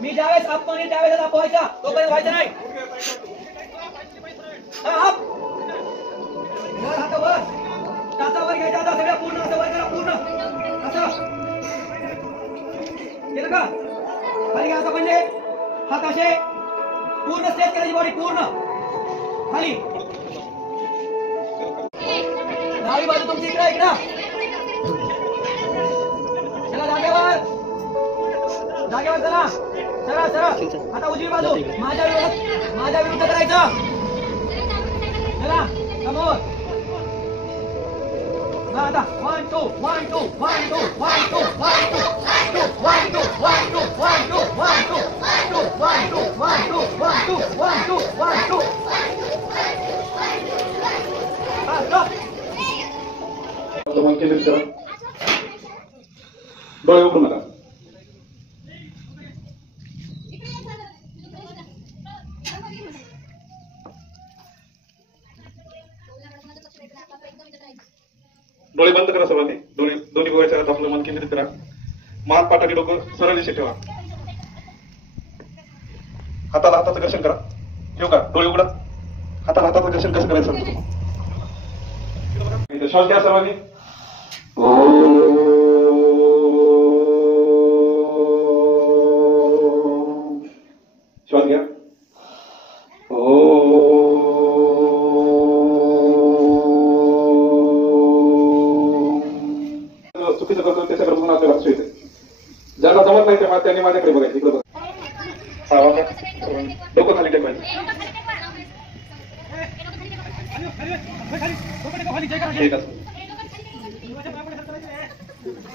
मी ज्यावेळेस अपमानी त्यावेळेस आप व्हायचा तोपर्यंत व्हायचं नाही. हातावर टाचावर घ्यायचा आता सगळ्या पूर्ण असं वर करा पूर्ण असं केलं का खाली घ्या आता म्हणजे हात असे पूर्ण स्ट्रेच करायची बॉडी पूर्ण खाली डावी बाजू तुमची इकडे इकडं चला जागेवर चला सरळ सरळ आता उजवी बाजू माझ्या विरुद्ध करायचं चला समोर आता 1 2 1 2 1 2 1 2 1 2 1 2 1 2 1 2 1 2 1 2 1 2 1 2 1 2 1 2 1 2 केंद्रित करा. डोळे उघडू नका. डोळे बंद करा सर्वांनी. दोन्ही डोळ्याच्या आत आपलं मन केंद्रित करा. मान पाठ डोकं सरळ दिशेत ठेवा. हाताला हाताचं घर्षण करा. ठेवू का? डोळे उघडा. हाताला हाताचं घर्षण कसं करायचं? श्वास घ्या सर्वांनी. श्वास घ्या. चुकीचं करतो त्याच्याकडे बघून आपल्याला लक्ष येते. ज्याला जमत नाही तेव्हा त्यांनी माझ्याकडे बघायचं. इकडे बघा. हा वाका डोकं खाली टेकवायचं. ठीक आहे.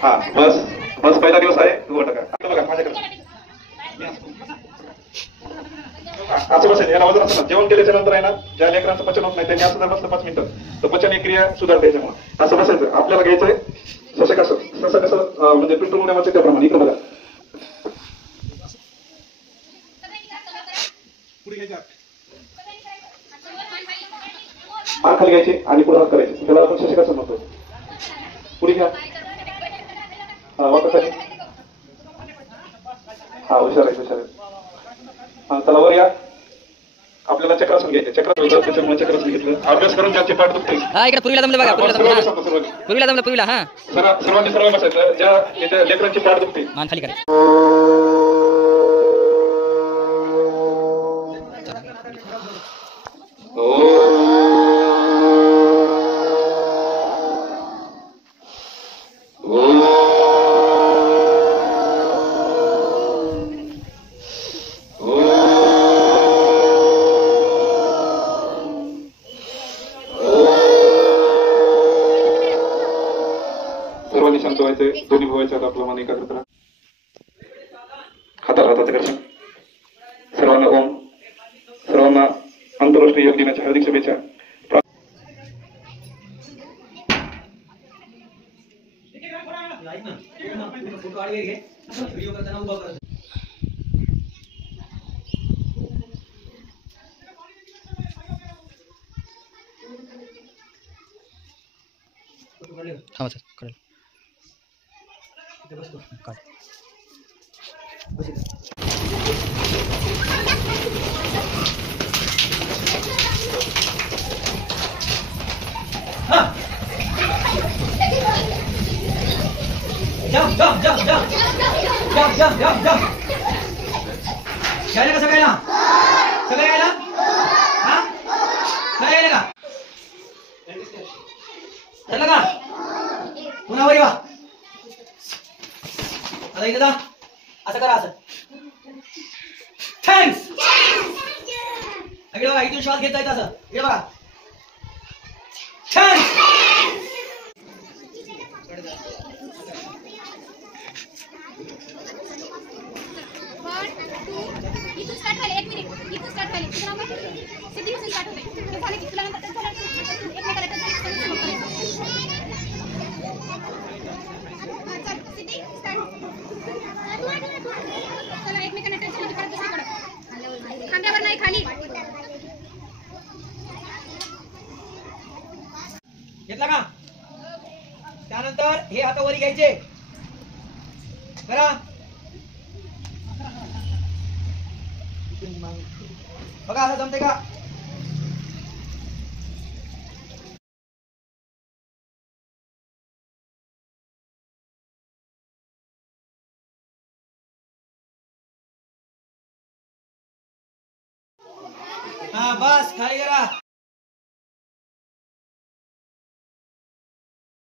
हा बस बस पहिला दिवस आहे. 2% बघा माझ्याकडे असं बसेल. याला वजन असतं ना. जेवण केल्याच्या नंतर आहे ना ज्या लेकरांचं पचन होत नाही त्यांनी असं जर बसलं 5 मिनिटं तर पचन क्रिया सुधारते. याच्यामुळे असं बसायचं. आपल्याला घ्यायचंय सशा कसं म्हणजे पिंटू मुलाचे त्याप्रमाणे. इकडे बघा. मान खाली घ्यायची आणि पुढे हात करायचे. त्याला आपण शशिकासन म्हणतो. पुढे घ्या. हा वापस खाली. हा हुशार आहे. हा चला वर या. आपल्याला चक्रासन घ्यायचे. चक्रासन घेतलं. अभ्यास करून ज्याचे पाठ दुखते सर्वांनी सर्व बसायचं. ज्या लेकरांची पाठ दुखते मान खाली करायची. शांत व्हायचंय. दोन्ही भुवयाच्या आपलं मन एकाग्र करा. हाताचं घर्षण. सर्वांना ओम. सर्वांना आंतरराष्ट्रीय योग दिनाच्या हार्दिक शुभेच्छा. हाँ सर करेल. काट. Jump jump jump jump jump jump jump jump यायला का सगळ्यांना सगळं यायला हा सगळं यायला का चला का पुन्हा वर वा आता इथं जा असं करा असं थँक्स इकडे बघा इथून श्वास घेता येत असं इकडे बघा थँक्स इथून स्टार्ट व्हायला 1 मिनिट इथून स्टार्ट व्हायला तुझं नाव काय सिद्धी इथून स्टार्ट होते ते झालं की तुला नंतर झालं एकमेकाला टच करून सिद्धी स्टार्ट चला एकमेकांना टच केलं की परत दुसरीकडे खांद्यावर नाही खाली घेतला का त्यानंतर हे हात वरी घ्यायचे करा बघा असं जमते का हा बस खाली करा